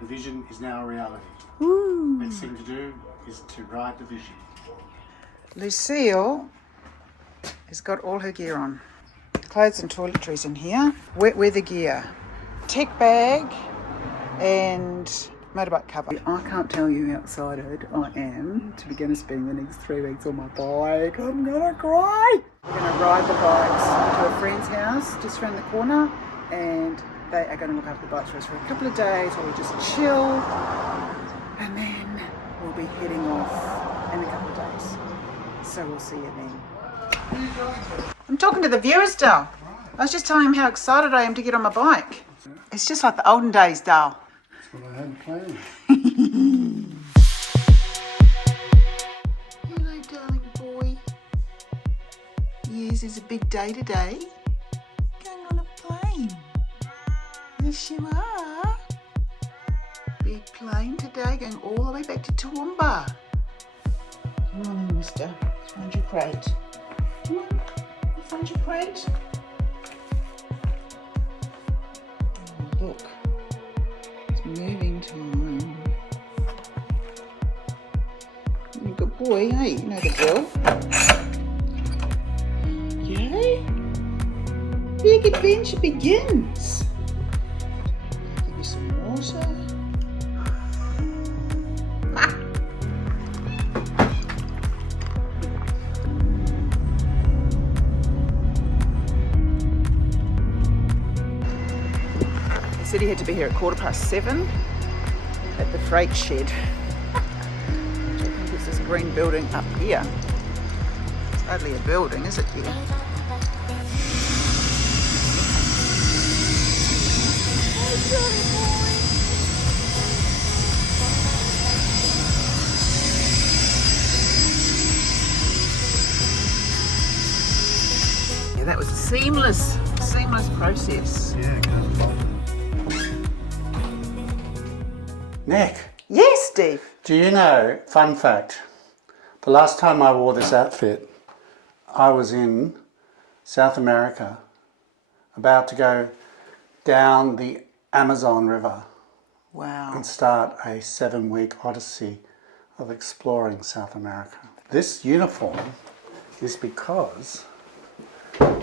The vision is now a reality. Woo. Next thing to do is to ride the vision. Lucille has got all her gear on. Clothes and toiletries in here. Wet weather gear. Tech bag and motorbike cover. I can't tell you how excited I am to be going to spend the next 3 weeks on my bike. I'm gonna cry. We're gonna ride the bikes to a friend's house just around the corner, and they are going to look after the bikes for us for a couple of days while we just chill, and then we'll be heading off in a couple of days. So we'll see you then. I'm talking to the viewers, Dal. I was just telling them how excited I am to get on my bike. It's just like the olden days, Dal. That's what I had planned. Hello, darling boy. Yes, it's a big day today. Going on a plane. Yes, you are. Big plane today, going all the way back to Toowoomba. Come on, mister. Find your crate. Come on, you find your crate. Oh, look. It's moving time. You're a good boy, hey? You know the drill. Yay! Big adventure begins. Give you some water. He said he had to be here at 7:15 at the freight shed. I think it's this green building up here. It's hardly a building, is it, dear? Yeah, that was a seamless process. Yeah, Nick. Yes, Steve. Do you know, fun fact, the last time I wore this outfit, I was in South America, about to go down the Amazon River Wow. and start a 7-week odyssey of exploring South America. This uniform is because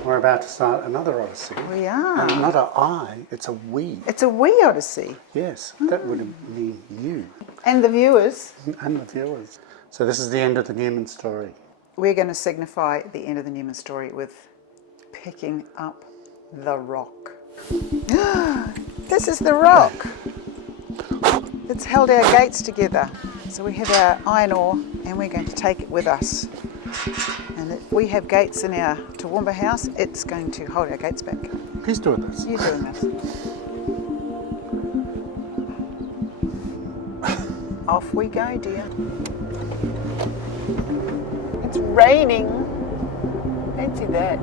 we're about to start another odyssey. We are. And not a I, it's a we. It's a wee odyssey. Yes, that would mean you And the viewers. and the viewers. So this is the end of the Newman story. We're going to signify the end of the Newman story with picking up the rock. This is the rock. It's held our gates together. So we have our iron ore and we're going to take it with us. And if we have gates in our Toowoomba house, it's going to hold our gates back. Who's doing this? You're doing this. Off we go, dear. It's raining. Fancy that.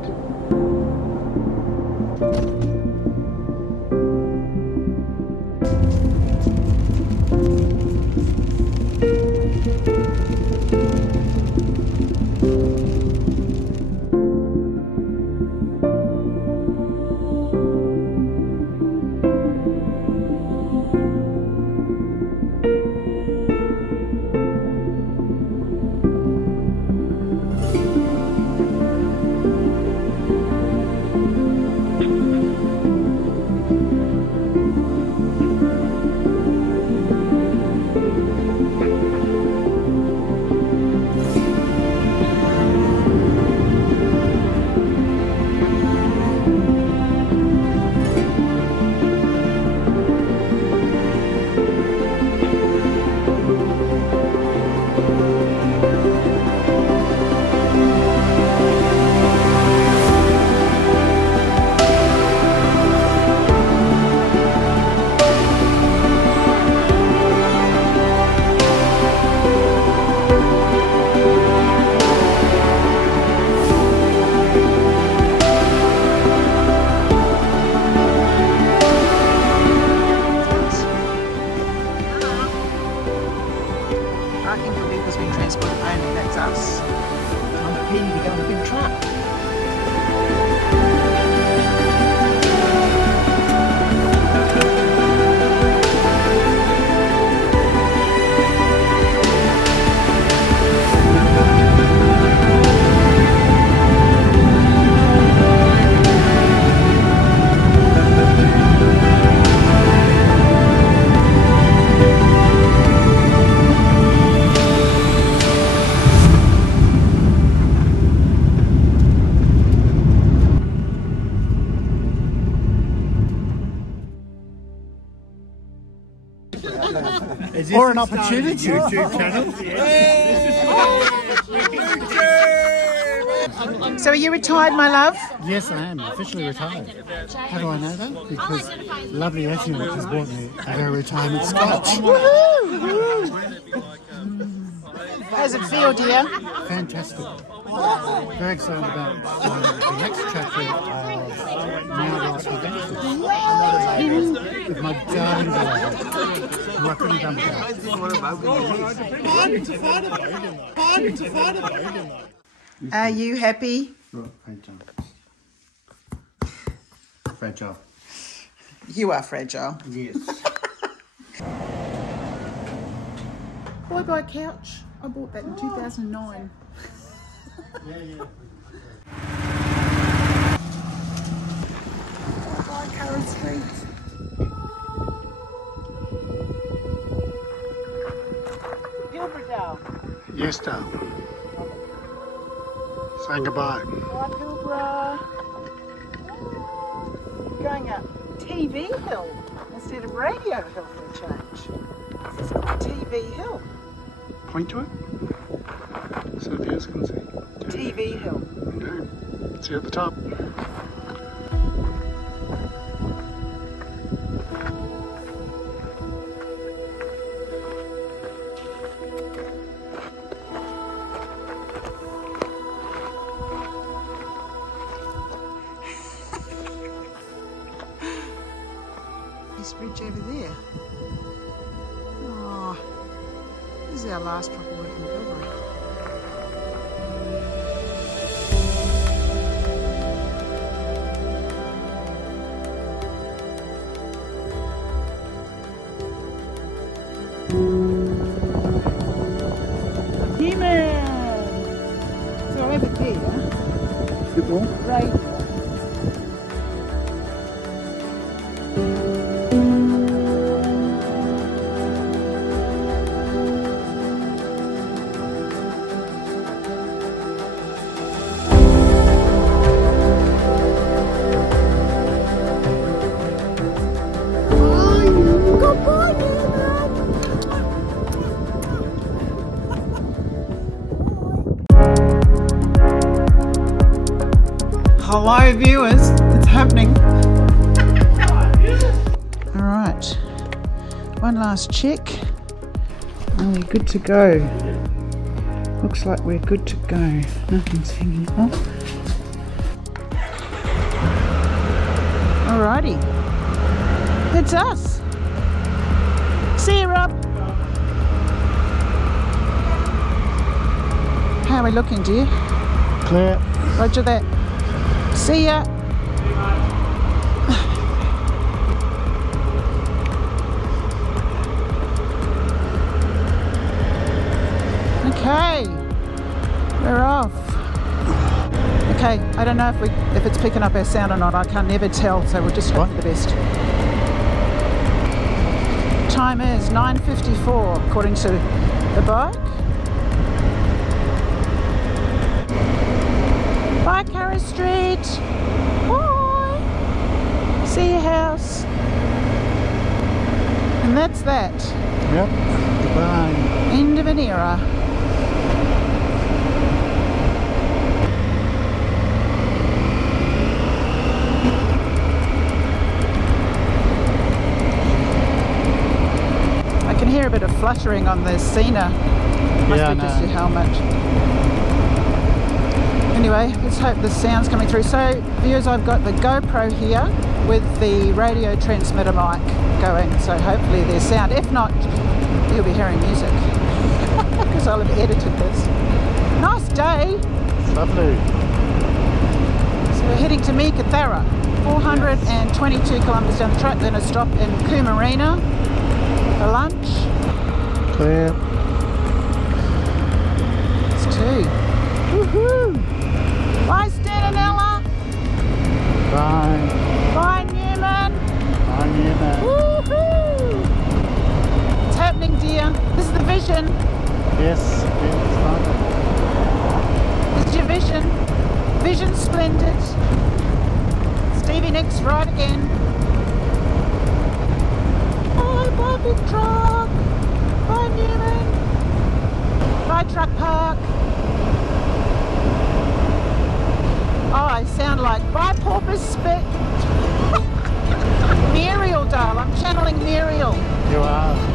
Or an opportunity. YouTube channel. So are you retired, my love? Yes, I am officially retired. How do I know that? Because lovely Etienne has bought me a retirement scotch. How does it feel, dear? Fantastic. Very excited about the next chapter of Now Life Adventures. With my darling beloved, who I couldn't have done without. Are you happy? Fragile. You are fragile. Yes. Bye-bye couch. I bought that in 2009. Bye-bye Carrot Street. Pilbardale. Yes, darling. Saying goodbye. Bye Pilbara. Going up TV Hill instead of Radio Hill for a change. This is called TV Hill. Point to it. So the viewers can see. TV Hill. Okay. See you at the top. This bridge over there. Oh, this is our last proper working building. Newman! So over there, Good ball. right. Hello viewers, it's happening. Alright, one last check and we're good to go. Looks like we're good to go. Nothing's hanging off. Alrighty, it's us. See you, Rob. How are we looking, dear? Clear. Roger that. See ya. Okay, we're off. Okay, I don't know if it's picking up our sound or not. I can never tell, so we'll just hope for the best. Time is 9:54 according to the bike. Bye Carrot Street. Bye. See your house. And that's that. Yep. Goodbye. End of an era. I can hear a bit of fluttering on the Cena. Must be just your helmet. Anyway, let's hope the sound's coming through. So, viewers, I've got the GoPro here with the radio transmitter mic going, so hopefully there's sound. If not, you'll be hearing music because I'll have edited this. Nice day. Lovely. So we're heading to Meekatharra, 422 kilometres down the track, then a stop in Coomarina for lunch. Clear. It's 2. Woohoo! Bye, Stananella. Bye. Bye, Newman. Bye, Newman. Woohoo! It's happening, dear. This is the vision. Yes. This is your vision. Vision splendid. Stevie Nicks right again. Bye, bye, big truck. Bye, Newman. Bye, truck park. Oh, I sound like bye, porpoise spit. Muriel, doll. I'm channeling Muriel. You are.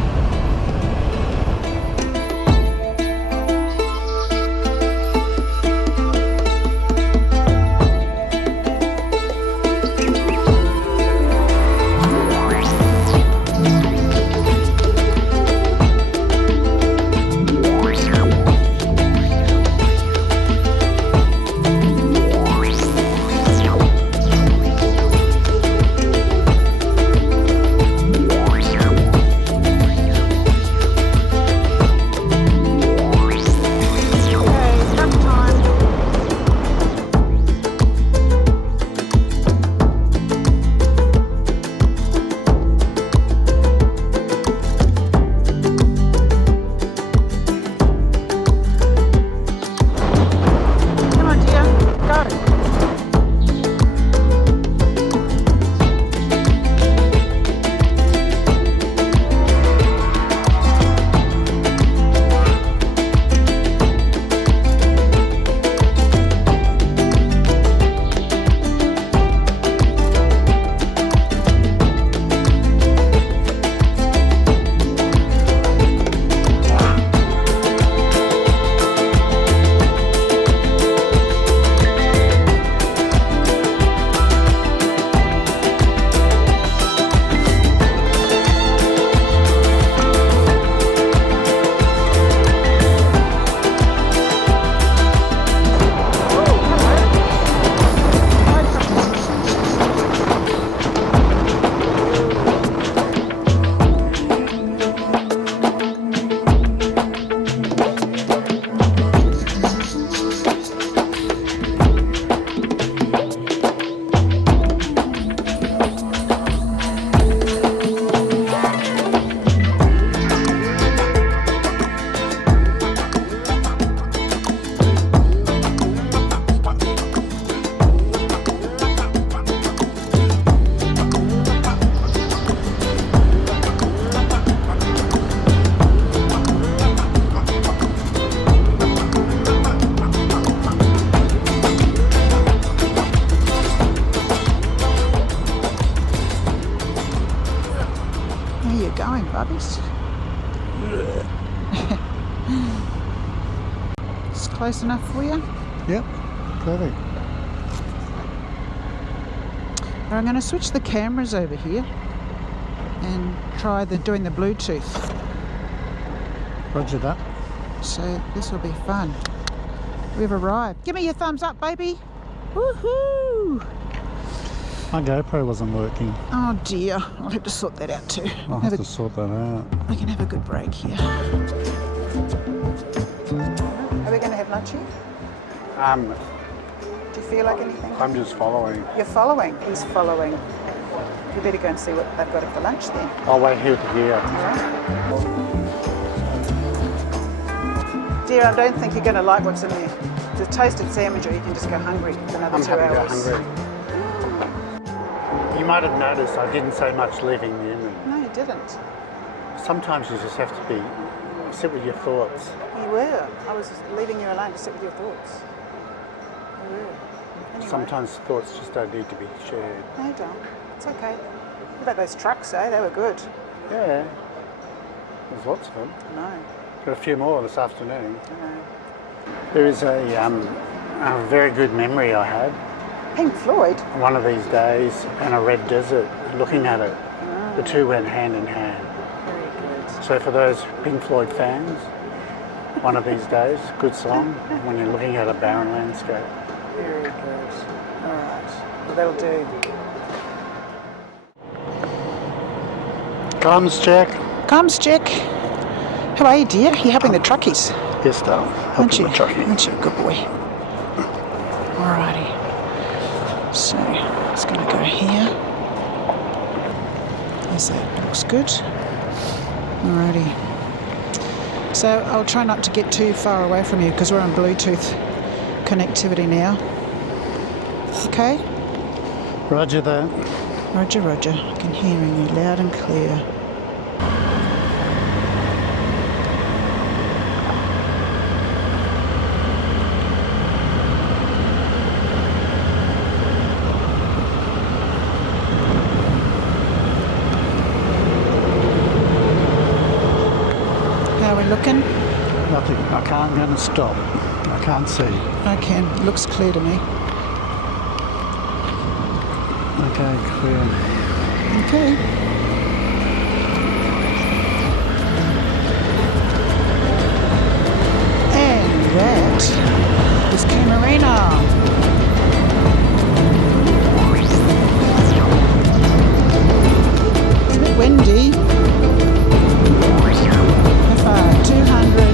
Bubbies. It's close enough for you? Yep, perfect. I'm going to switch the cameras over here and try doing the Bluetooth. Roger that. So this will be fun. We've arrived. Give me your thumbs up, baby. Woohoo! My GoPro wasn't working. Oh dear, I'll have to sort that out too. I'll have to sort that out. We can have a good break here. Are we going to have lunch here? Do you feel like anything? I'm just following. You're following? He's following. You better go and see what they've got for lunch then. I'll wait here to hear. Dear, I don't think you're going to like what's in there. It's a toasted sandwich, or you can just go hungry for another I'm 2 happy to hours. go hungry. You might have noticed I didn't say much leaving Newman. No, you didn't. Sometimes you just have to sit with your thoughts. You were. I was leaving you alone to sit with your thoughts. You were. Anyway. Sometimes thoughts just don't need to be shared. No, you don't. It's okay. What about those trucks, eh? They were good. Yeah, there's lots of them. I know. Got a few more this afternoon. I know. There is a very good memory I had. Pink Floyd? One of these days in a red desert, looking at it. The two went hand in hand. Very good. So for those Pink Floyd fans, one of these days, good song when you're looking at a barren landscape. Very good. All right. Well, that'll do. Comes, Jack. Comes, Jack. How are you, dear? You helping the truckies? Yes, darling. Aren't you? Helping Aren't you? Good boy. Alrighty. So, it's going to go here. There's that. Looks good. Alrighty. So, I'll try not to get too far away from you because we're on Bluetooth connectivity now. Okay? Roger that. Roger, roger. I can hear you loud and clear. looking? Nothing. I can't. I'm going to stop. I can't see. I can. Looks clear to me. Okay, clear. Okay. And that is Camarina. It's a bit windy. How far? 255 to...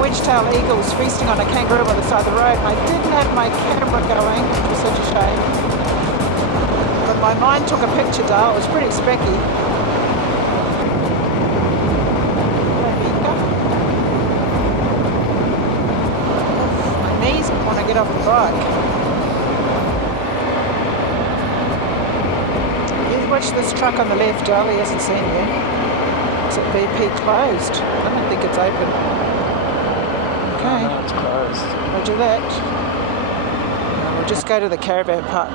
Wedge-tailed eagles feasting on a kangaroo on the side of the road. I didn't have my camera going, which was such a shame. But my mind took a picture, Dale. It was pretty specky. My knees want to get off the bike. You watch this truck on the left, Dale. He hasn't seen you. Is it BP closed? I don't think it's open. Okay. No, it's closed. Roger that. Now we'll just go to the caravan park.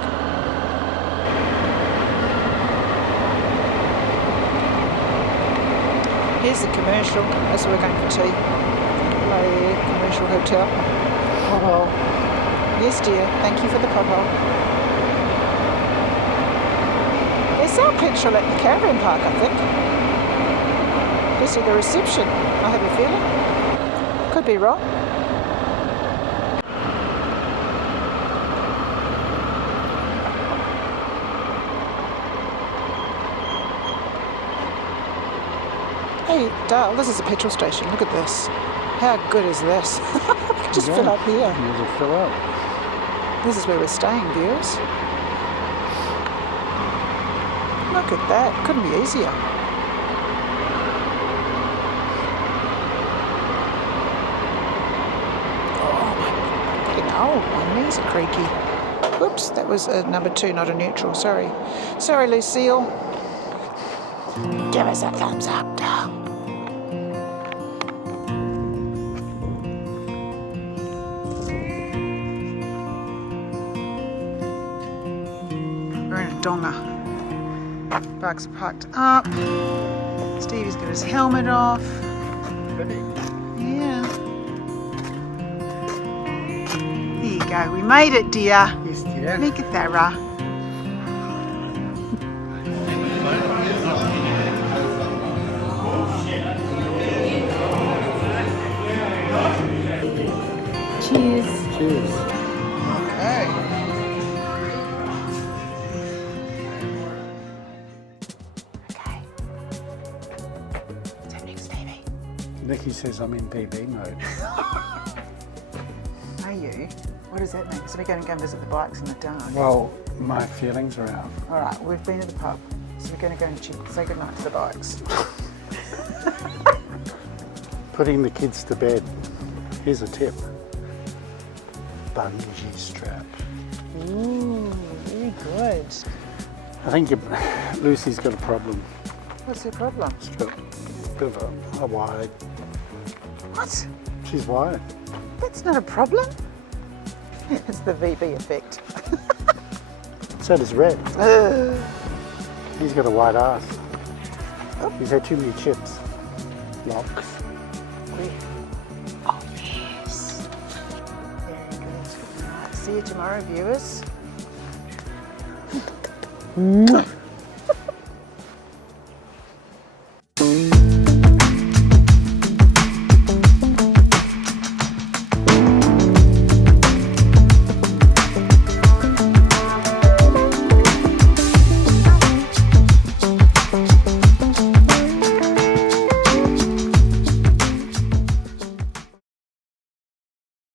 Here's the commercial. That's where we're going for tea. Hello, commercial hotel. Pothole. Yes, dear. Thank you for the pothole. There's our petrol at the caravan park, I think. This is the reception, I have a feeling. Could be wrong. Hey, Dale, this is a petrol station. Look at this. How good is this? Just fill up here. It'll fill up. This is where we're staying, viewers. Look at that. Couldn't be easier. Oh, my knees are creaky. Oops, that was a number 2, not a neutral. Sorry. Sorry, Lucille. Give us a thumbs up, Dale. donga. Bikes are parked up. Stevie's got his helmet off. Yeah. There you go. We made it, dear. Yes, dear. Meekatharra. Cheers. Cheers. Okay. Okay. What's happening, Stevie? Nikki says I'm in PB mode. Are you? What does that mean? So we're going to go and visit the bikes in the dark. Well, my feelings are out. All right, we've been to the pub, so we're going to go and say goodnight to the bikes. Putting the kids to bed. Here's a tip. Bungee strap. Ooh, very good. I think Lucy's got a problem. What's her problem? She's got a bit of a wide. What? She's wide. That's not a problem. It's the VB effect. So does Red. He's got a wide ass. He's had too many chips. Locks. Oh, yes. Very good. All right, see you tomorrow, viewers.